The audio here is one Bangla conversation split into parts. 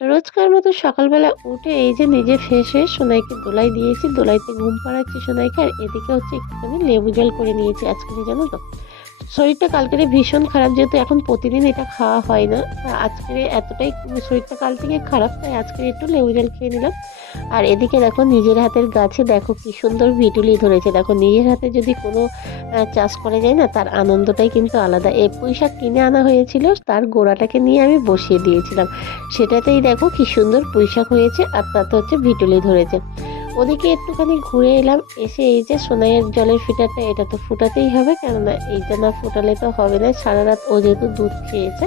রোজকার মতো সকালবেলা উঠে এই যে নিজে ফ্রেশ হয়ে সোনাইকে দোলাই দিয়েছি, দোলাইতে ঘুম পাড়াচ্ছি সোনাইকে। আর এদিকে হচ্ছে একটুখানি লেবু জল করে নিয়েছি আজকে, জানো তো শরীরটা কালকেরে ভীষণ খারাপ, যেহেতু এখন প্রতিদিন এটা খাওয়া হয় না। আজকে এতটাই শরীরটা কাল থেকে খারাপ, তাই আজকে একটু লেবু জল খেয়ে নিলাম। আর এদিকে দেখো নিজের হাতের গাছে দেখো কি সুন্দর ভিটুলি ধরেছে। দেখো নিজের হাতে যদি কোনো চাষ করা যায় না, তার আনন্দটাই কিন্তু আলাদা। এই পুঁইশাক কিনে আনা হয়েছিল, তার গোড়াটাকে নিয়ে আমি বসিয়ে দিয়েছিলাম, সেটাতেই দেখো কি সুন্দর পুঁইশাক হয়েছে, আর তাতে হচ্ছে ভিটুলি ধরেছে। ওদিকে একটুখানি ঘুরে এলাম, এসে এই যে সোনাইয়ের জলের ফিটারটা, এটা তো ফুটাতেই হবে, কেননা এইটা না ফুটালে তো হবে না। সারা রাত ও যেহেতু দুধ খেয়েছে,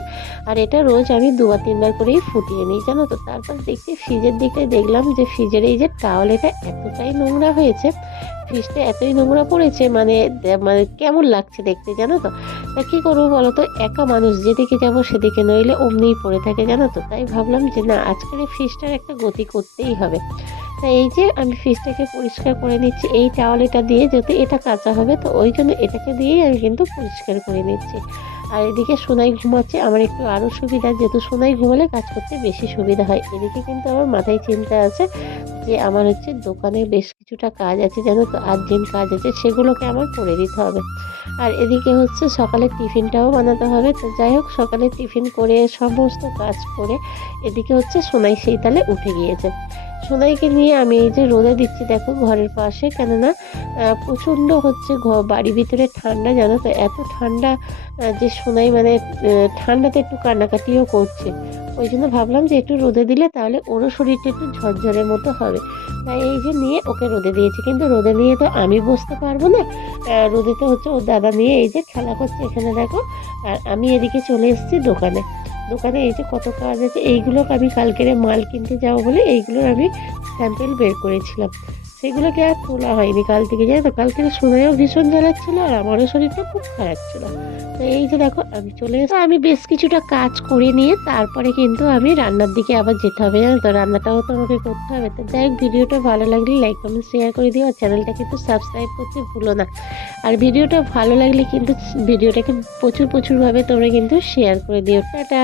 আর এটা রোজ আমি 2-3 বার করেই ফুটিয়ে নিই, জানো তো। তারপর দেখছি ফ্রিজের দিকে, দেখলাম যে ফ্রিজের এই যে টাওয়াল, এটা এতটাই নোংরা হয়েছে, ফ্রিজটা এতই নোংরা পড়েছে, মানে মানে কেমন লাগছে দেখতে, জানো তো। তা কী করবো বলো তো, একা মানুষ, যেদিকে যাবো সেদিকে নইলে অমনিই পড়ে থাকে, জানো তো। তাই ভাবলাম যে না, আজকের এই ফ্রিজটার একটা গতি করতেই হবে। তাই এই যে আমি ফ্রিজটাকে পরিষ্কার করে নিচ্ছি এই টাওয়ালটা দিয়ে, যেহেতু এটা কাঁচা হবে, তো ওই জন্য এটাকে দিয়েই আমি কিন্তু পরিষ্কার করে নিচ্ছি। আর এদিকে সোনাই ঘুমাচ্ছে, আমার একটু আরও সুবিধা, যেহেতু সোনাই ঘুমালে কাজ করতে বেশি সুবিধা হয়। এদিকে কিন্তু আমার মাথায় চিন্তা আছে যে আমার হচ্ছে দোকানে বেশ কিছুটা কাজ আছে, জানো তো, আর্জেন্ট কাজ আছে, সেগুলোকে আমার করে দিতে হবে। আর এদিকে হচ্ছে সকালের টিফিনটাও বানাতে হবে। তো যাই হোক, সকালে টিফিন করে সমস্ত কাজ করে এদিকে হচ্ছে সোনাই সেই তালে উঠে গিয়েছে। সোনাইকে নিয়ে আমি এই যে রোদে দিচ্ছি দেখো ঘরের পাশে, কেননা প্রচণ্ড হচ্ছে বাড়ির ভিতরে ঠান্ডা, জানো তো, এত ঠান্ডা যে সোনাই মানে ঠান্ডাতে একটু কান্নাকাটিও করছে। ওই জন্য ভাবলাম যে একটু রোদে দিলে তাহলে ওরও শরীরটা একটু ঝরঝরের মতো হবে। তাই এই যে নিয়ে ওকে রোদে দিয়েছি, কিন্তু রোদে নিয়ে তো আমি বসতে পারবো না, রোদে তো হচ্ছে ওর দাদা নিয়ে এই যে খেলা করছে এখানে দেখো। আর আমি এদিকে চলে এসেছি দোকানে। দোকানে এই যে কত কাজ আছে, এইগুলো আমি কালকেরে মাল কিনতে যাবো বলে এইগুলোর আমি স্যাম্পেল বের করেছিলাম, সেগুলোকে আর তোলা হয়নি কাল থেকে, জানো তো। কালকে সোনাইও ভীষণ জ্বালাচ্ছিল, আর আমারও শরীরটা খুব খারাপ ছিল। তো এই যে দেখো আমি চলে এসে আমি বেশ কিছুটা কাজ করে নিয়ে তারপরে কিন্তু আমি রান্নার দিকে আবার যেতে হবে, জানো তো, রান্নাটাও তো আমাকে করতে হবে। তো যাই হোক, ভিডিওটা ভালো লাগলে লাইক কমেন্ট শেয়ার করে দিও, আর চ্যানেলটা কিন্তু সাবস্ক্রাইব করতে ভুলো না। আর ভিডিওটা ভালো লাগলে কিন্তু ভিডিওটাকে প্রচুরভাবে তোমরা কিন্তু শেয়ার করে দিও। টাটা।